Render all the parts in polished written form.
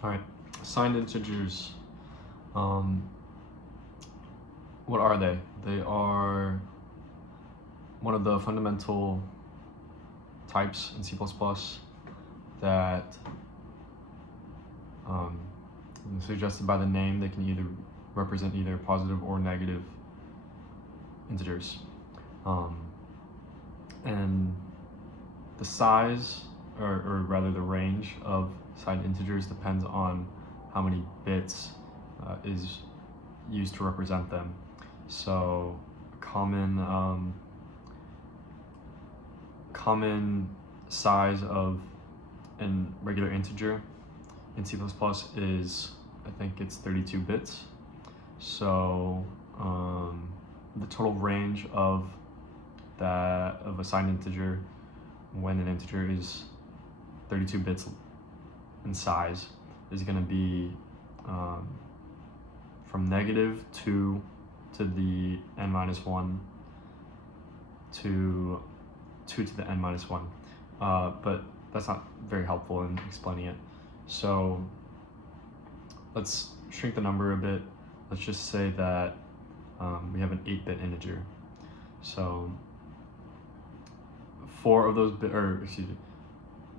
All right, signed integers. What are they? They are one of the fundamental types in C++ that, suggested by the name, they can either represent either positive or negative integers. And the size, or rather the range of signed integers depends on how many bits is used to represent them. So common size of a regular integer in C++ is, I think it's 32 bits. So the total range of a signed integer when an integer is 32 bits in size is going to be from -2 to the n-1 to 2 to the n-1, but that's not very helpful in explaining it. So let's shrink the number a bit. Let's just say that we have an 8-bit integer. So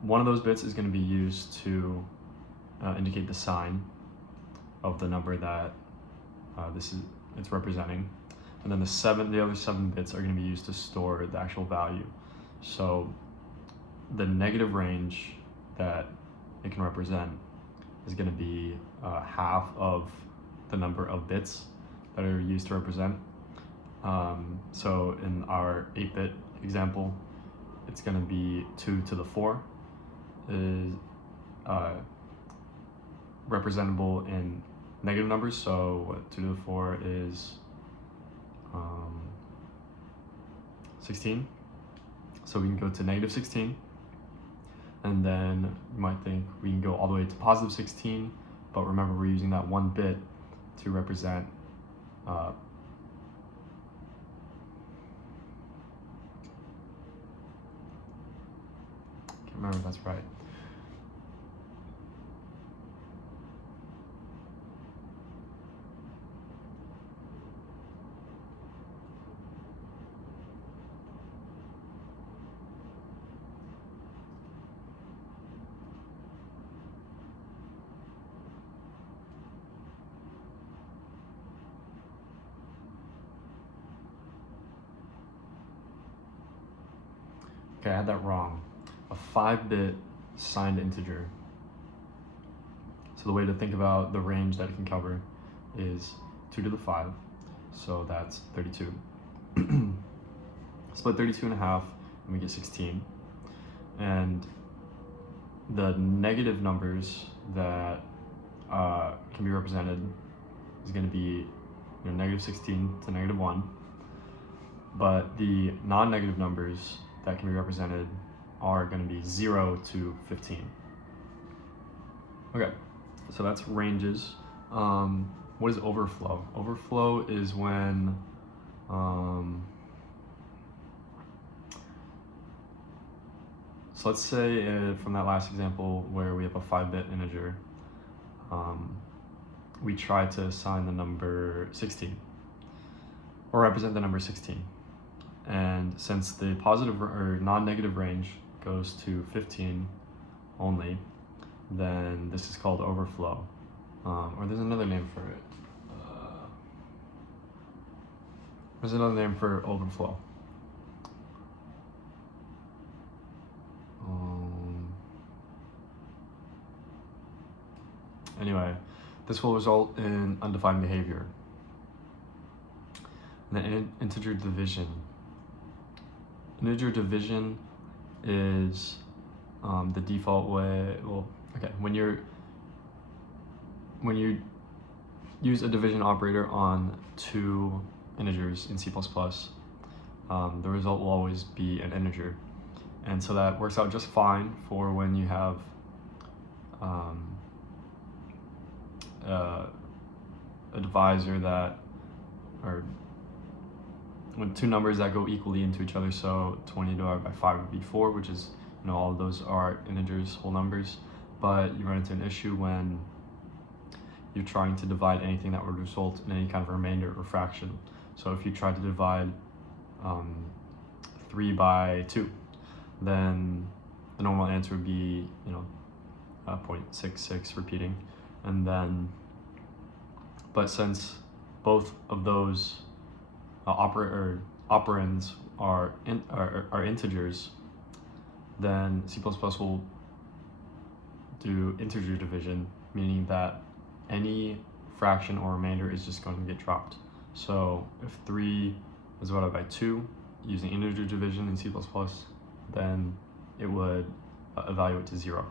one of those bits is going to be used to indicate the sign of the number that it's representing, and then the other 7 bits are going to be used to store the actual value. So the negative range that it can represent is going to be half of the number of bits that are used to represent. So in our 8-bit example, it's going to be 2 to the 4 is representable in negative numbers. So 2 to the 4 is 16. So we can go to -16, and then you might think we can go all the way to +16, but remember we're using that 1 bit to represent can't remember if that's right. Okay, I had that wrong. A 5-bit signed integer. So the way to think about the range that it can cover is 2 to the 5, so that's 32. Split 32 in half, and we get 16. And the negative numbers that can be represented is going to be -16 to -1. But the non-negative numbers that can be represented are going to be 0 to 15. Okay, so that's ranges. What is overflow? Overflow is when so let's say from that last example where we have a 5-bit integer, we try to assign the number 16 or represent the number 16. And since the positive or non-negative range goes to 15 only, then this is called overflow. Or there's another name for it. There's another name for overflow. Anyway, this will result in undefined behavior. And then integer division. Integer division is the default way. Well, okay, when you use a division operator on 2 integers in C++, the result will always be an integer, and so that works out just fine for when you have a divisor that, or when 2 numbers that go equally into each other. So 20 divided by 5 would be 4, which is, all of those are integers, whole numbers. but you run into an issue when you're trying to divide anything that would result in any kind of remainder or fraction. So if you try to divide 3 by 2, then the normal answer would be 0.66 repeating, and then but since both of those operands are integers, then C++ will do integer division, meaning that any fraction or remainder is just going to get dropped. So if 3 is divided by 2 using integer division in C++, then it would evaluate to 0.